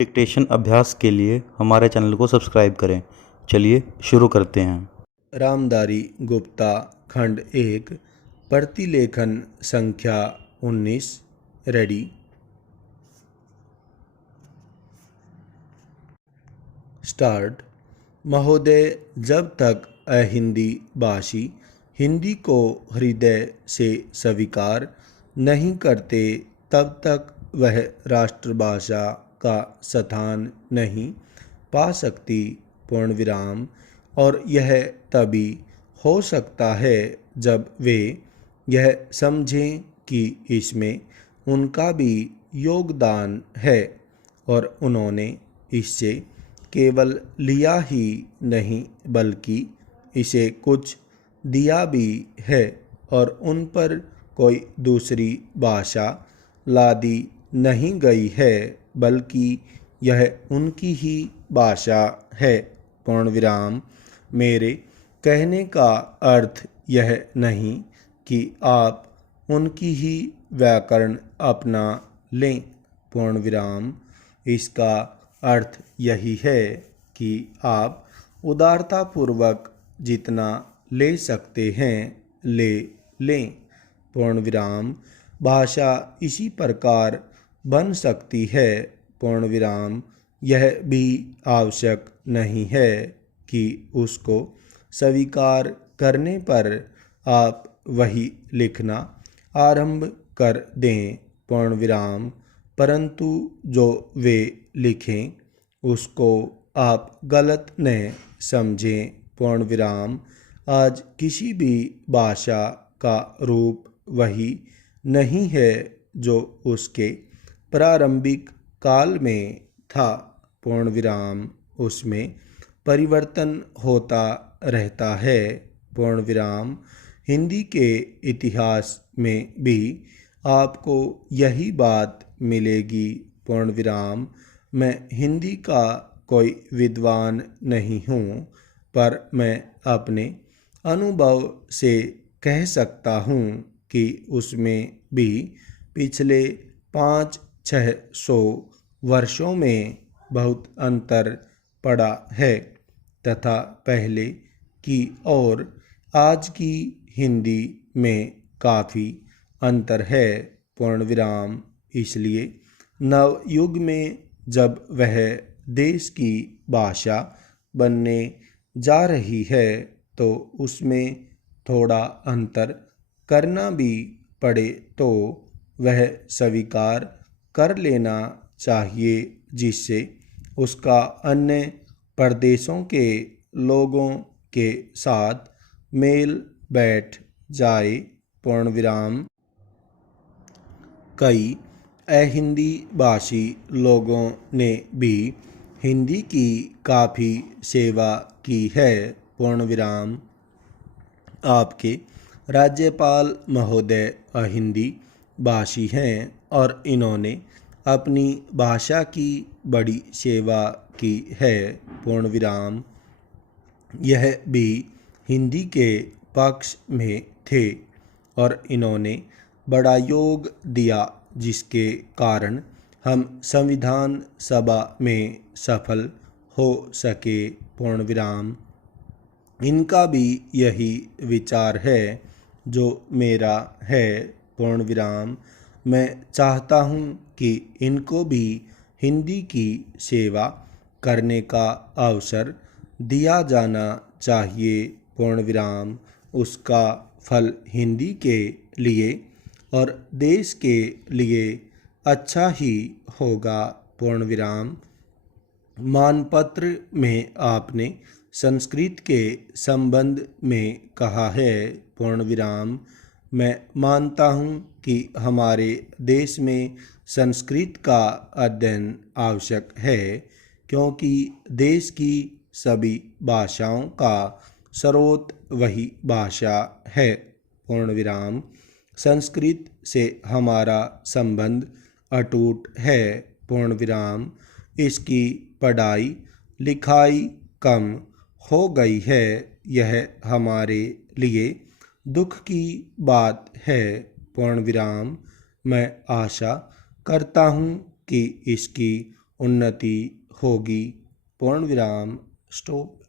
Dictation अभ्यास के लिए हमारे चैनल को सब्सक्राइब करें। चलिए शुरू करते हैं। रामधारी गुप्ता खंड 1 प्रतिलेखन संख्या 19 रेडी। स्टार्ट। महोदय, जब तक अहिंदी भाषी हिंदी को हृदय से स्वीकार नहीं करते तब तक वह राष्ट्रभाषा का स्थान नहीं पा सकती। पूर्ण विराम। और यह तभी हो सकता है जब वे यह समझें कि इसमें उनका भी योगदान है और उन्होंने इससे केवल लिया ही नहीं बल्कि इसे कुछ दिया भी है और उन पर कोई दूसरी भाषा लादी नहीं गई है बल्कि यह उनकी ही भाषा है। पूर्ण विराम। मेरे कहने का अर्थ यह नहीं कि आप उनकी ही व्याकरण अपना लें। पूर्ण विराम। इसका अर्थ यही है कि आप उदारतापूर्वक जितना ले सकते हैं ले लें। पूर्ण विराम। भाषा इसी प्रकार बन सकती है। पूर्ण विराम। यह भी आवश्यक नहीं है कि उसको स्वीकार करने पर आप वही लिखना आरंभ कर दें। पूर्ण विराम। परंतु जो वे लिखें उसको आप गलत न समझें। पूर्ण विराम। आज किसी भी भाषा का रूप वही नहीं है जो उसके प्रारंभिक काल में था। पूर्ण विराम। उसमें परिवर्तन होता रहता है। पूर्ण विराम। हिंदी के इतिहास में भी आपको यही बात मिलेगी। पूर्ण विराम। मैं हिंदी का कोई विद्वान नहीं हूँ, पर मैं अपने अनुभव से कह सकता हूँ कि उसमें भी पिछले 500-600 वर्षों में बहुत अंतर पड़ा है तथा पहले की और आज की हिंदी में काफ़ी अंतर है। पूर्ण विराम। इसलिए नवयुग में जब वह देश की भाषा बनने जा रही है तो उसमें थोड़ा अंतर करना भी पड़े तो वह स्वीकार कर लेना चाहिए, जिससे उसका अन्य प्रदेशों के लोगों के साथ मेल बैठ जाए। पूर्ण विराम। कई अहिंदी भाषी लोगों ने भी हिंदी की काफ़ी सेवा की है। पूर्ण विराम। आपके राज्यपाल महोदय अहिंदी भाषी हैं और इन्होंने अपनी भाषा की बड़ी सेवा की है। पूर्ण विराम। यह भी हिंदी के पक्ष में थे और इन्होंने बड़ा योग दिया जिसके कारण हम संविधान सभा में सफल हो सके। पूर्ण विराम। इनका भी यही विचार है जो मेरा है। पूर्ण विराम। मैं चाहता हूँ कि इनको भी हिंदी की सेवा करने का अवसर दिया जाना चाहिए। पूर्ण विराम। उसका फल हिंदी के लिए और देश के लिए अच्छा ही होगा। पूर्ण विराम। मानपत्र में आपने संस्कृत के संबंध में कहा है। पूर्ण विराम। मैं मानता हूँ कि हमारे देश में संस्कृत का अध्ययन आवश्यक है क्योंकि देश की सभी भाषाओं का स्रोत वही भाषा है। पूर्ण विराम। संस्कृत से हमारा संबंध अटूट है। पूर्ण विराम। इसकी पढ़ाई लिखाई कम हो गई है, यह हमारे लिए दुख की बात है। पूर्ण विराम। मैं आशा करता हूँ कि इसकी उन्नति होगी, पूर्ण विराम, स्टॉप।